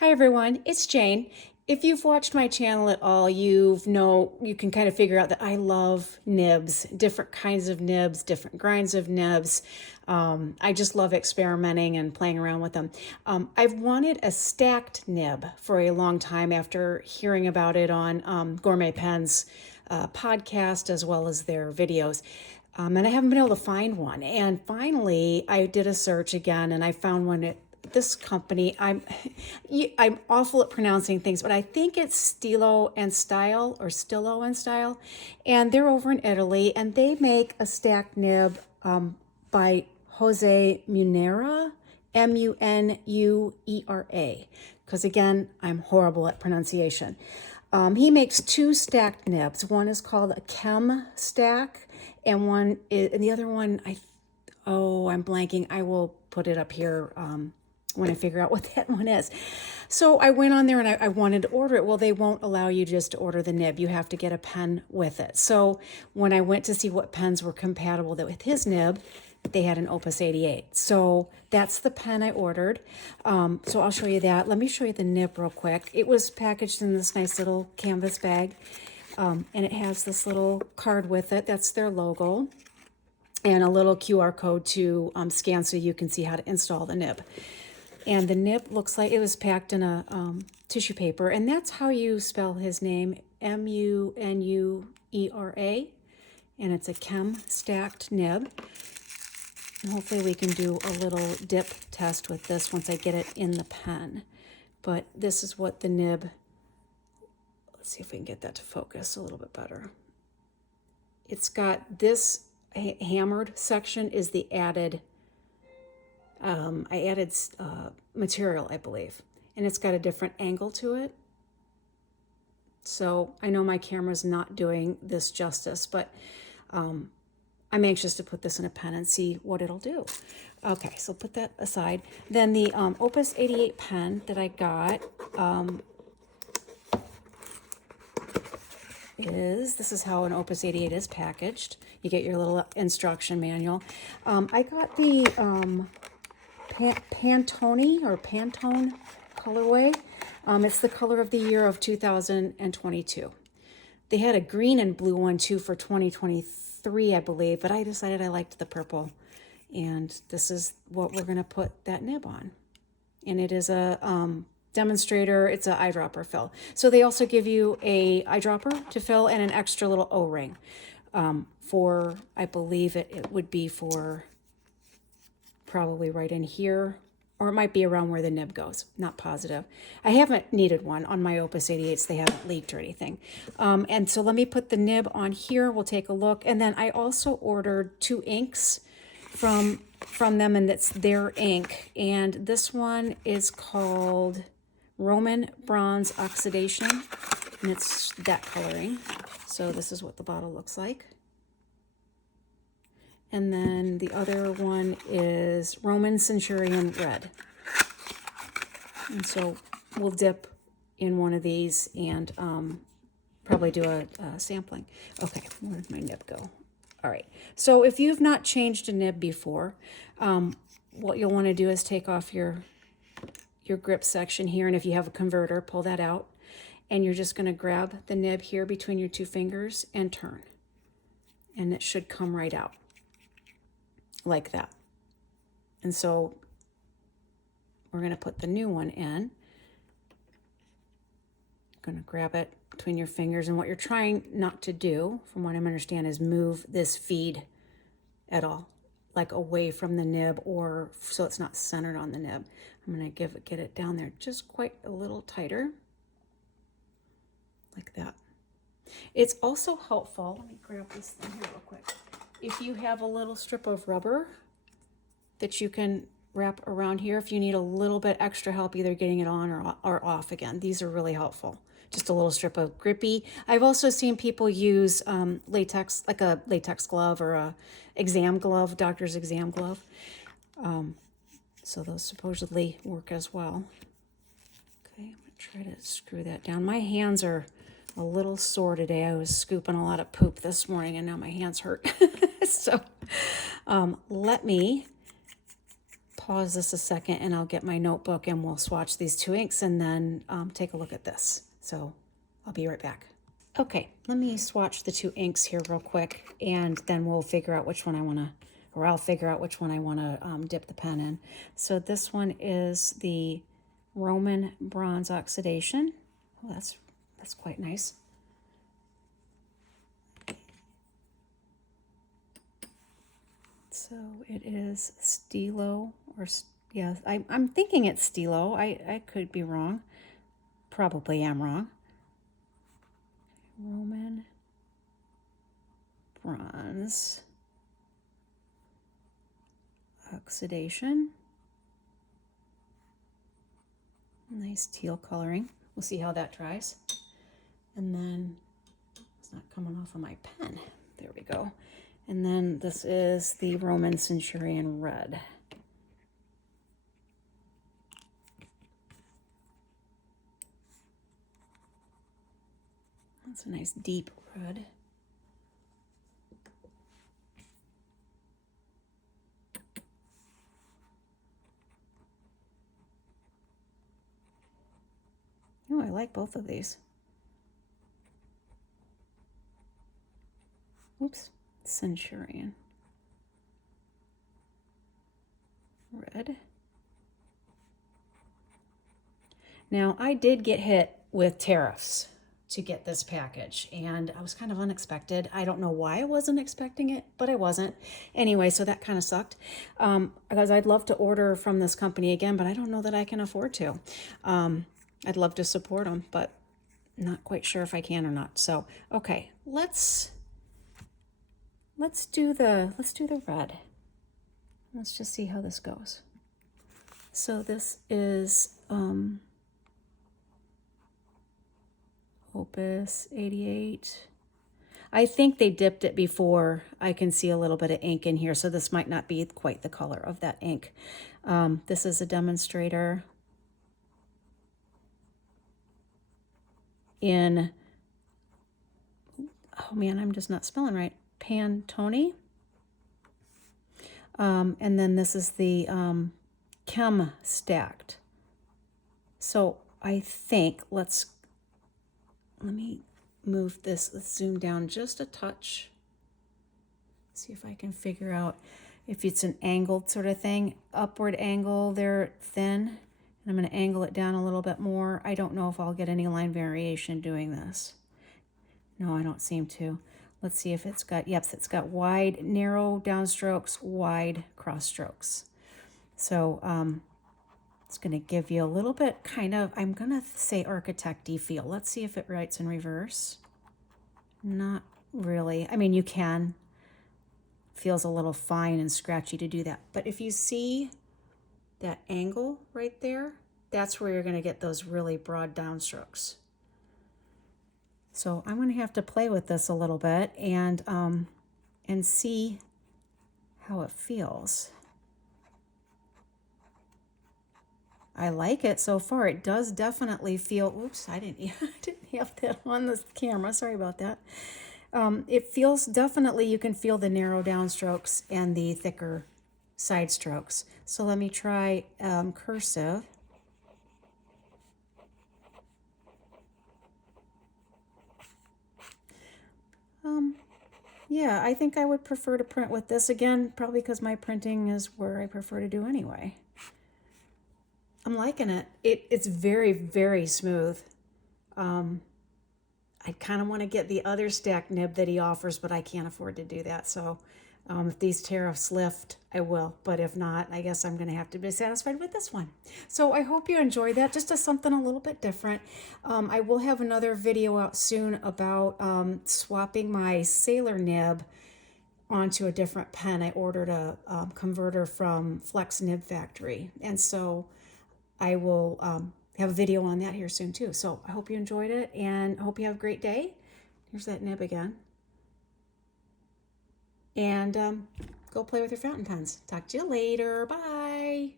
Hi everyone, it's Jane. If you've watched my channel at all, you can kind of figure out that I love nibs, different kinds of nibs, different grinds of nibs. I just love experimenting and playing around with them. I've wanted a stacked nib for a long time after hearing about it on Gourmet Pen's podcast as well as their videos. And I haven't been able to find one. And finally, I did a search again and I found one at this company. I'm awful at pronouncing things, but I think it's Stilo and Stile or Stilo and Style. And they're over in Italy and they make a stacked nib by Jose Munera, Munuera. Because again, I'm horrible at pronunciation. He makes two stacked nibs. One is called a chem stack, and the other one, I'm blanking. I will put it up here when I figure out what that one is. So I went on there and I wanted to order it. Well, they won't allow you just to order the nib. You have to get a pen with it. So when I went to see what pens were compatible with his nib, they had an Opus 88. So that's the pen I ordered. So I'll show you that. Let me show you the nib real quick. It was packaged in this nice little canvas bag. And it has this little card with it. That's their logo. And a little QR code to scan so you can see how to install the nib. And the nib looks like it was packed in a tissue paper. And that's how you spell his name, Munuera. And it's a chem stacked nib. And hopefully we can do a little dip test with this once I get it in the pen. But this is what the nib, let's see if we can get that to focus a little bit better. It's got this hammered section is the added, I added material, I believe. And it's got a different angle to it. So I know my camera's not doing this justice, but I'm anxious to put this in a pen and see what it'll do. Okay, so put that aside. Then the Opus 88 pen that I got this is how an Opus 88 is packaged. You get your little instruction manual. I got the Pantone colorway. It's the color of the year of 2022. They had a green and blue one too for 2023, I believe, but I decided I liked the purple. And this is what we're going to put that nib on. And it is a demonstrator. It's an eyedropper fill. So they also give you a eyedropper to fill and an extra little O-ring for, I believe it would be for probably right in here, or it might be around where the nib goes. Not positive. I haven't needed one on my Opus 88s. They haven't leaked or anything. And so let me put the nib on here. We'll take a look. And then I also ordered 2 inks from them, and it's their ink. And this one is called Roman Bronze Oxidation, and it's that coloring. So this is what the bottle looks like. And then the other one is Roman Centurion Red. And so we'll dip in one of these and probably do a sampling. Okay, where did my nib go? All right, so if you've not changed a nib before, what you'll want to do is take off your grip section here, and if you have a converter, pull that out, and you're just going to grab the nib here between your 2 fingers and turn, and it should come right out like that. And so we're going to put the new one in. Going to grab it between your fingers, and what you're trying not to do, from what I understand, is move this feed at all, like away from the nib, or so it's not centered on the nib. I'm going to get it down there just quite a little tighter, like that. It's also helpful, let me grab this thing here real quick, if you have a little strip of rubber that you can wrap around here if you need a little bit extra help either getting it on or off again. These are really helpful. Just a little strip of grippy. I've also seen people use latex, like a latex glove or a exam glove, doctor's exam glove. So those supposedly work as well. Okay, I'm gonna try to screw that down. My hands are a little sore today. I was scooping a lot of poop this morning and now my hands hurt. So let me pause this a second and I'll get my notebook and we'll swatch these two inks and then take a look at this. So I'll be right back. Okay, let me swatch the two inks here real quick and then we'll figure out which one I want to, or I'll figure out which one I want to dip the pen in. So this one is the Roman Bronze Oxidation. Oh, that's quite nice. So it is Stilo, or yeah, I'm thinking it's Stilo. I could be wrong. Probably am wrong. Roman Bronze Oxidation. Nice teal coloring. We'll see how that dries. And then it's not coming off of my pen. There we go. And then this is the Roman Centurion Red. That's a nice deep red. Oh, I like both of these. Oops, Centurion Red. Now, I did get hit with tariffs to get this package, and I was kind of unexpected. I don't know why I wasn't expecting it, but I wasn't. Anyway, so that kind of sucked, because I'd love to order from this company again, but I don't know that I can afford to. I'd love to support them, but not quite sure if I can or not. So, okay, let's do the red. Let's just see how this goes. So this is Opus 88. I think they dipped it before. I can see a little bit of ink in here, so this might not be quite the color of that ink. This is a demonstrator in, oh man, I'm just not spelling right, Pantone. And then this is the Chem Stacked. So I think, let me move this, let's zoom down just a touch. See if I can figure out if it's an angled sort of thing. Upward angle, they're thin. And I'm going to angle it down a little bit more. I don't know if I'll get any line variation doing this. No, I don't seem to. Let's see if it's got, yep, it's got wide, narrow downstrokes, wide cross strokes. So it's going to give you a little bit kind of, I'm going to say architect-y feel. Let's see if it writes in reverse. Not really. I mean, you can. Feels a little fine and scratchy to do that. But if you see that angle right there, that's where you're going to get those really broad downstrokes. So I'm going to have to play with this a little bit and see how it feels. I like it so far. It does definitely feel, oops, I didn't have that on the camera. Sorry about that. It feels definitely, you can feel the narrow downstrokes and the thicker side strokes. So let me try cursive. Yeah, I think I would prefer to print with this again, probably because my printing is where I prefer to do anyway. I'm liking it. It's very, very smooth. I kind of want to get the other stack nib that he offers, but I can't afford to do that. So if these tariffs lift, I will. But if not, I guess I'm going to have to be satisfied with this one. So I hope you enjoyed that. Just something a little bit different. I will have another video out soon about swapping my Sailor nib onto a different pen. I ordered a converter from Flexible Nib Factory. And so I will have a video on that here soon too. So I hope you enjoyed it and I hope you have a great day. Here's that nib again. And go play with your fountain pens. Talk to you later. Bye.